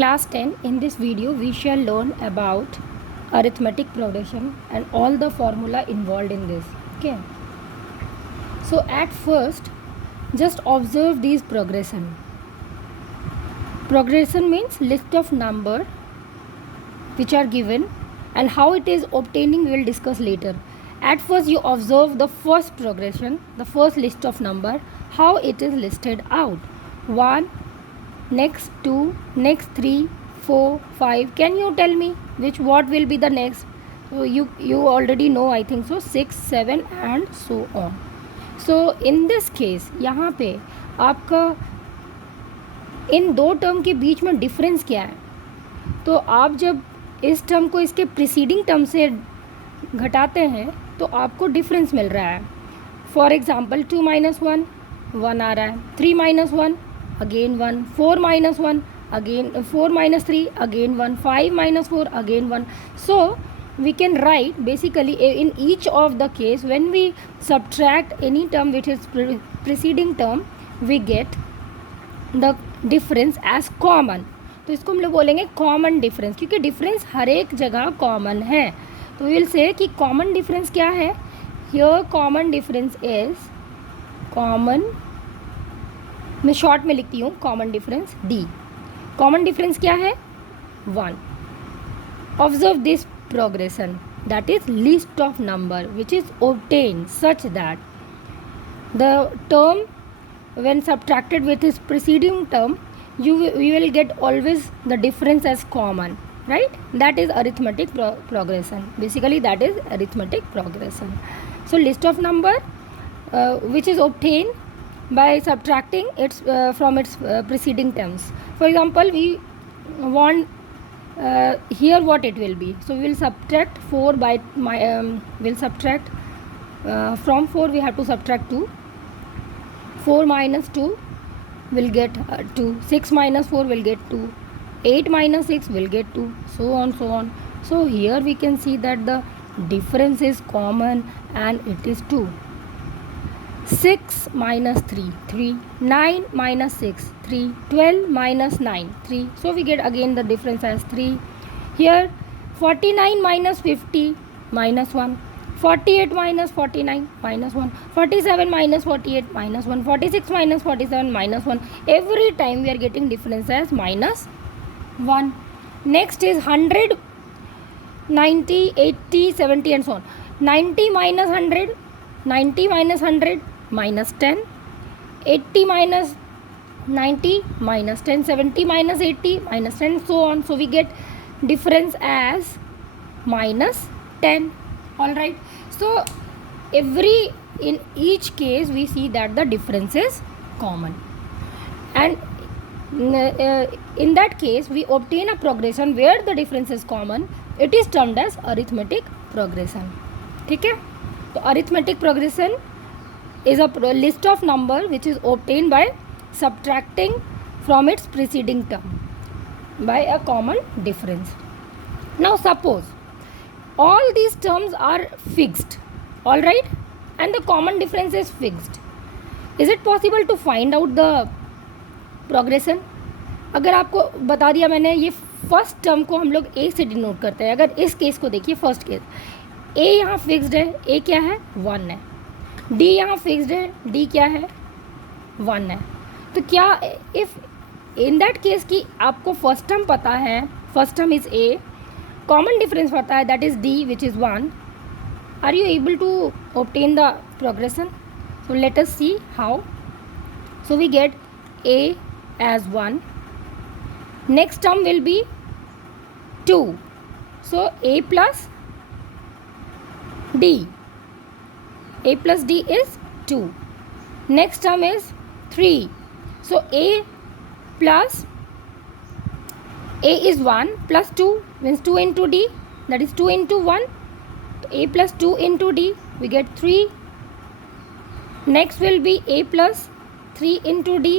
Class 10, in this video we shall learn about arithmetic progression and all the formula involved in this. Okay. So at first, just observe these progression. Progression means list of number which are given, and how it is obtaining we will discuss later. At first you observe the first progression, the first list of number, how it is listed out. 1, next 2, next 3, 4, 5. Can you tell me what will be the next? So you already know, I think so, 6, 7 and so on. So in this case यहाँ पे आपका इन दो term के बीच में difference क्या है? तो आप जब इस टर्म को इसके प्रीसीडिंग टर्म से घटाते हैं तो आपको डिफरेंस मिल रहा है. फॉर एग्जांपल 2 - 1 1 आ रहा है, 3 - 1 again 1, 4 - 1 again 4 - 3 again 1, 5 - 4 again 1. So we can write basically in each of the case when we subtract any term which is preceding term we get the difference as common. तो इसको हम लोग बोलेंगे common difference, क्योंकि difference हर एक जगह common है. तो विल से कि कॉमन डिफरेंस क्या है. Here common difference is common, मैं शॉर्ट में लिखती हूँ common difference D. Common difference क्या है? 1. Observe this progression, that is list of number which is obtained such that the term when subtracted with its preceding term you will get always the difference as common, right? That is arithmetic progression. Basically that is arithmetic progression. So list of number which is obtained by subtracting its from its preceding terms. For example, we want here what it will be. So we will subtract 4 by we'll subtract from 4 we have to subtract 2. 4 minus 2 will get 2. 6 minus 4 will get 2. 8 minus 6 will get 2. So on, so on. So here we can see that the difference is common and it is 2. 6 minus 3 3, 9 minus 6 3, 12 minus 9 3. So we get again the difference as 3. Here 49 minus 50 minus 1, 48 minus 49 minus 1, 47 minus 48 minus 1, 46 minus 47 minus 1. Every time we are getting difference as minus 1. Next is 100, 90, 80, 70 and so on. 90 minus 100, 90 minus 100 minus 10, 80 minus 90 minus 10, 70 minus 80 minus 10, so on. So we get difference as minus 10. All right. So in each case we see that the difference is common, and in that case we obtain a progression where the difference is common. It is termed as arithmetic progression. ठीक है. तो arithmetic progression is a list of number which is obtained by subtracting from its preceding term by a common difference. Now suppose all these terms are fixed, all right, and the common difference is fixed. Is it possible to find out the progression? अगर आपको बता दिया मैंने ये first term को हम लोग ए से डिनोट करते हैं. अगर इस केस को देखिए, फर्स्ट केस ए यहाँ फिक्स्ड है, ए क्या है 1 है. डी यहाँ फिक्स्ड है, डी क्या है 1 है. तो क्या इफ़ इन दैट केस कि आपको फर्स्ट टर्म पता है, first term is A, common difference पता है that is D which is 1, are you able to obtain the progression? So let us see how. So we get A as 1, next term will be 2, so A plus D, a plus d is 2. Next term is 3. So a plus a is 1 plus 2 means 2 into d, that is 2 into 1. So a plus 2 into d we get 3. Next will be a plus 3 into d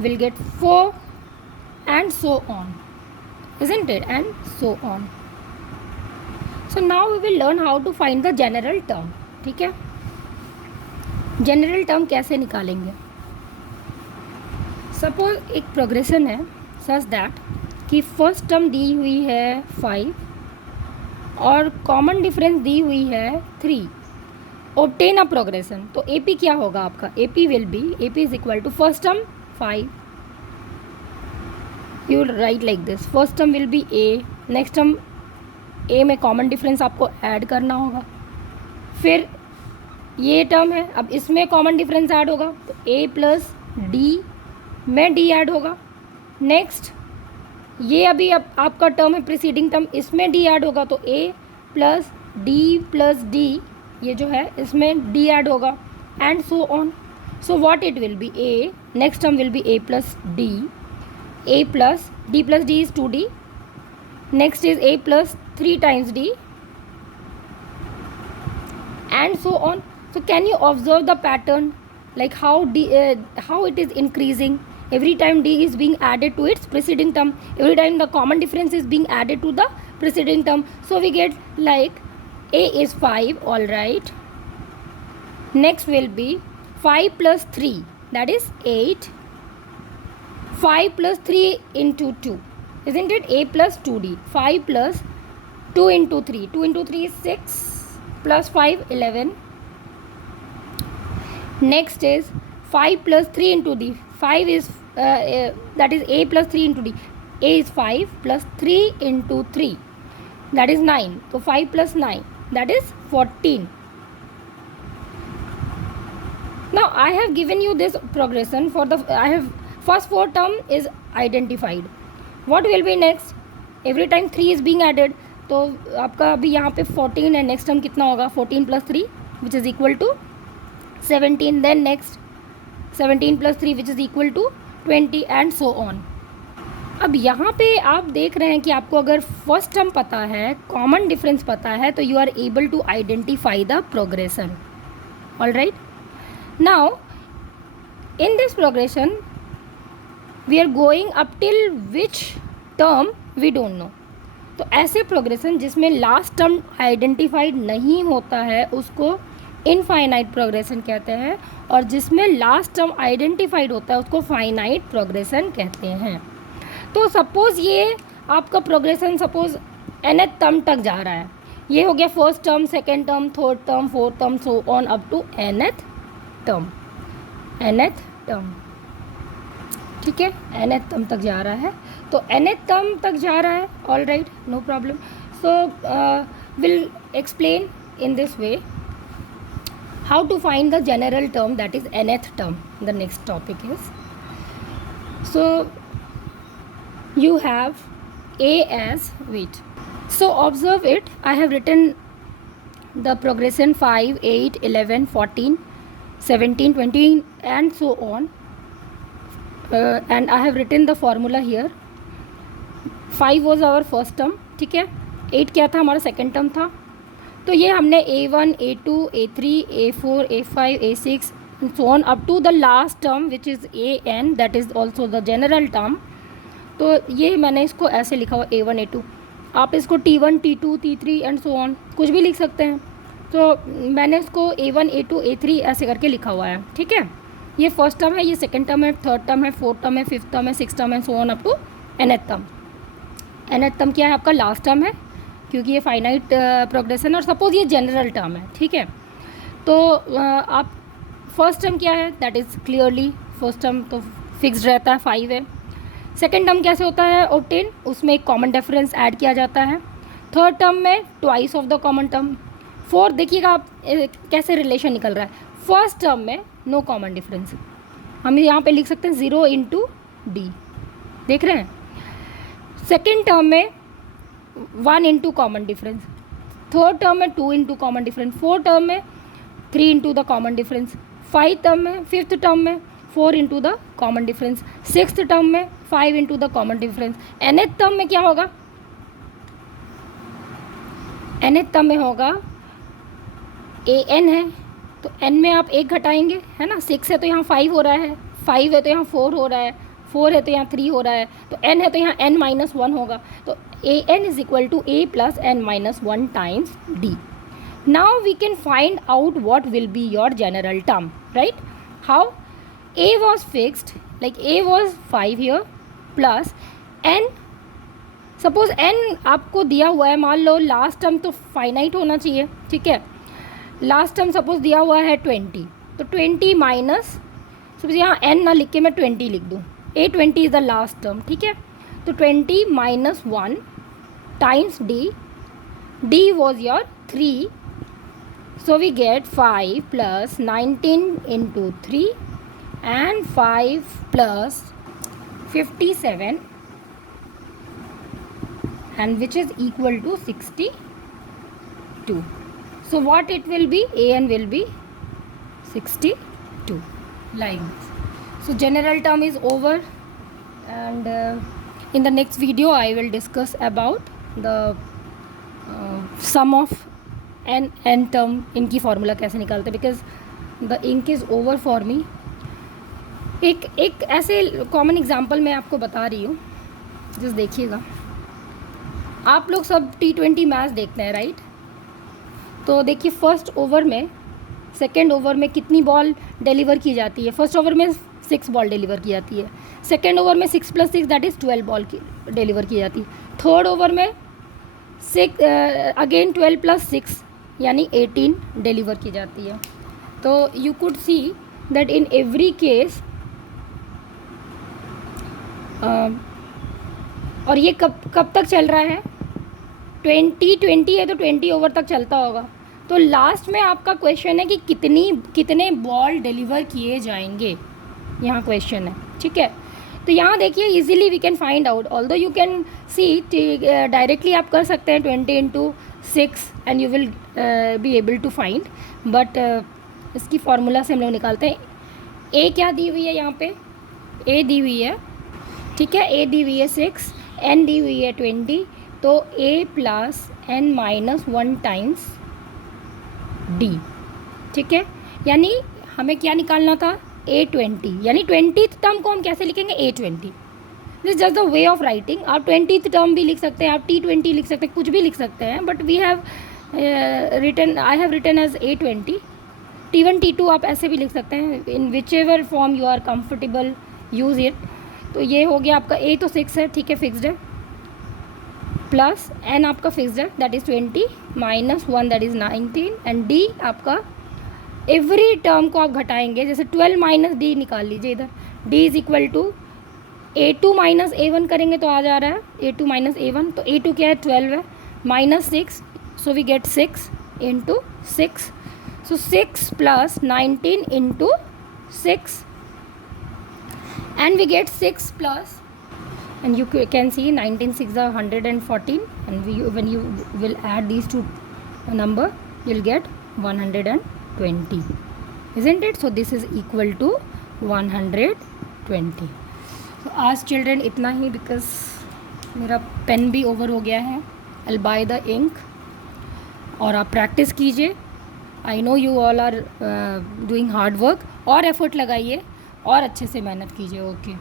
will get 4 and so on, isn't it? And so on. So now we will learn how to find the general term. ठीक है. General term कैसे निकालेंगे? Suppose एक progression है such that कि first term दी हुई है 5 और कॉमन डिफरेंस दी हुई है 3, ऑब्टेन अ प्रोग्रेशन। तो ए पी क्या होगा आपका, A P will be, A P is equal to first term 5, you write like this, first term will be A, next term A में कॉमन डिफरेंस आपको add करना होगा, फिर ये टर्म है, अब इसमें कॉमन डिफरेंस ऐड होगा तो ए प्लस डी में डी ऐड होगा, नेक्स्ट ये अभी अब आपका टर्म है प्रीसीडिंग टर्म, इसमें डी ऐड होगा तो ए प्लस डी ये जो है इसमें डी ऐड होगा, and so on. So what it will be, A next term will be A plus D, A plus D is 2d, next is a plus 3 times d, and so on. So can you observe the pattern, like how it is increasing every time d is being added to its preceding term, every time the common difference is being added to the preceding term. So we get like a is 5, all right, next will be 5 plus 3, that is 8, 5 plus 3 into 2, isn't it, a plus 2d, 5 plus 2 into 3, 2 into 3 is 6, plus 5 11, next is 5 plus 3 into d, 5 is that is a plus 3 into d, a is 5 plus 3 into 3, that is 9, so 5 plus 9, that is 14. Now I have given you this progression for the, I have first 4 term is identified, what will be next, every time 3 is being added, तो आपका अभी यहाँ पे 14 है, next term कितना होगा 14 plus 3 which is equal to 17, then next 17 plus 3 which is equal to 20, and so on. अब यहाँ पे आप देख रहे हैं कि आपको अगर फर्स्ट टर्म पता है, कॉमन डिफरेंस पता है, तो you are able to identify the progression, all right. Now in this progression we are going up till which term we don't know, तो ऐसे प्रोग्रेशन जिसमें लास्ट टर्म आइडेंटिफाइड नहीं होता है उसको इनफाइनाइट प्रोग्रेशन कहते हैं, और जिसमें लास्ट टर्म आइडेंटिफाइड होता है उसको फाइनाइट प्रोग्रेशन कहते हैं। तो सपोज़ ये आपका प्रोग्रेशन सपोज़ nth टर्म तक जा रहा है, ये हो गया first term, second term, third term, fourth term, so on up to nth term, nth term, ठीक है, nth टर्म तक जा रहा है, तो nth टर्म तक जा रहा है, all right, no problem. So will explain in this way how to find the general term, that is nth term. The next topic is, so you have a as, wait, so observe it, I have written the progression 5, 8, 11, 14, 17, 20 and so on, and I have written the formula here. 5 was our first term, ठीक है, 8 क्या था हमारा second term था, तो ये हमने A1, A2, A3, A4, A5, A6 and so on up to the last term which is AN, that is also the general term. तो ये मैंने इसको ऐसे लिखा हुआ A1, A2, आप इसको T1, T2, T3 and so on कुछ भी लिख सकते हैं, तो मैंने इसको A1, A2, A3 ऐसे करके लिखा हुआ है, ठीक है। ये फर्स्ट टर्म है, ये सेकेंड टर्म है, थर्ड टर्म है, फोर्थ टर्म है, फिफ्थ टर्म है, सिक्स टर्म है, so on up to nth term. nth term क्या है आपका, लास्ट टर्म है, क्योंकि ये फाइनाइट प्रोग्रेशन, और सपोज़ ये जनरल टर्म है, ठीक है। तो आप फर्स्ट टर्म क्या है, that is clearly first term तो फिक्स्ड रहता है 5 है। सेकेंड टर्म कैसे होता है ऑब्टेन, उसमें एक कॉमन डिफरेंस ऐड किया जाता है। थर्ड टर्म में twice of the common term. Fourth देखिएगा आप कैसे रिलेशन निकल रहा है, फर्स्ट टर्म में नो कॉमन डिफरेंस, हम यहाँ पे लिख सकते हैं 0 इंटू डी, देख रहे हैं। सेकेंड टर्म में 1 into common difference, third term में 2 into common difference, fourth term में 3 into the common difference, fifth term में 4 into the common difference, sixth term में 5 into the common difference. nth term में क्या होगा, nth टर्म में होगा an है, तो n में आप 1 घटाएंगे, है ना, 6 है तो यहाँ 5 हो रहा है, 5 है तो यहाँ 4 हो रहा है, 4 है तो यहाँ 3 हो रहा है, तो n है तो यहाँ n माइनस 1 होगा, तो an is equal to a plus n minus 1 times d. Now we can find out what will be your general term, right? How? A was fixed, like a was 5 here plus n suppose n आपको दिया हुआ है, मान लो last term तो finite होना चाहिए, ठीक है। लास्ट टर्म सपोज दिया हुआ है 20, तो 20 माइनस, सपोज यहाँ n ना लिख के मैं 20 लिख दूँ, A20 is the last term, ठीक है। तो 20 minus 1 times d was your 3, so we get 5 plus 19 into 3 and 5 plus 57 and which is equal to 62. So what it will be? AN will be 62, like this. So general term is over, and in the next video I will discuss about the sum of n term. इनकी formula कैसे निकालते, because the ink is over for me. एक ऐसे common example मैं आपको बता रही हूँ, जस्ट देखिएगा। आप लोग सब T20 मैच देखते हैं, राइट? तो देखिए फर्स्ट ओवर में, सेकेंड ओवर में कितनी बॉल डिलीवर की जाती है? फर्स्ट ओवर में 6 बॉल डिलीवर की जाती है, सेकेंड ओवर में 6 + 6 दैट इज़ 12 बॉल की डिलीवर की जाती है, थर्ड ओवर में 6 अगेन 12 + 6 यानी 18 डिलीवर की जाती है। तो you could see that in every case, और ये कब तक चल रहा है? 20 है तो 20 ओवर तक चलता होगा। तो लास्ट में आपका क्वेश्चन है कि कितने बॉल डिलीवर किए जाएंगे, यहाँ क्वेश्चन है, ठीक है। तो यहाँ देखिए easily we can find out, although you can see directly आप कर सकते हैं 20 × 6 and you will be able to find, but इसकी फार्मूला से हम लोग निकालते हैं। ए क्या दी हुई है यहाँ पे? ए दी हुई है, ठीक है, ए दी हुई है 6, एन दी हुई है 20, तो a + n - 1 टाइम्स d, ठीक है। यानी हमें क्या निकालना था? A20, यानी 20th टर्म को हम कैसे लिखेंगे? A20। This just the way of writing. आप 20th टर्म भी लिख सकते हैं, आप T20 लिख सकते हैं, कुछ भी लिख सकते हैं, but we have I have written as A20। T1 T2 आप ऐसे भी लिख सकते हैं, in whichever form you are comfortable, use it. तो ये हो गया आपका A तो 6 है, ठीक है, फिक्स्ड है, प्लस n आपका फिक्स्ड है that is 20 - 1 that is 19, and d आपका एवरी टर्म को आप घटाएंगे, जैसे 12 - d निकाल लीजिए इधर, d is equal to A2 - A1 करेंगे तो आ जा रहा है A2 - A1, तो A2 क्या है? 12 है, -6, सो we gate 6 × 6, so 6 + 19 × 6 and we get 6 plus, and you can see 19 6 are 114, and when you will add these two number you'll get 120, isn't it? So this is equal to 120. So आज children इतना ही, because मेरा pen भी over हो गया है। I'll buy the ink, और आप practice कीजिए। I know you all are doing hard work, और एफर्ट लगाइए और अच्छे से मेहनत कीजिए। ओके।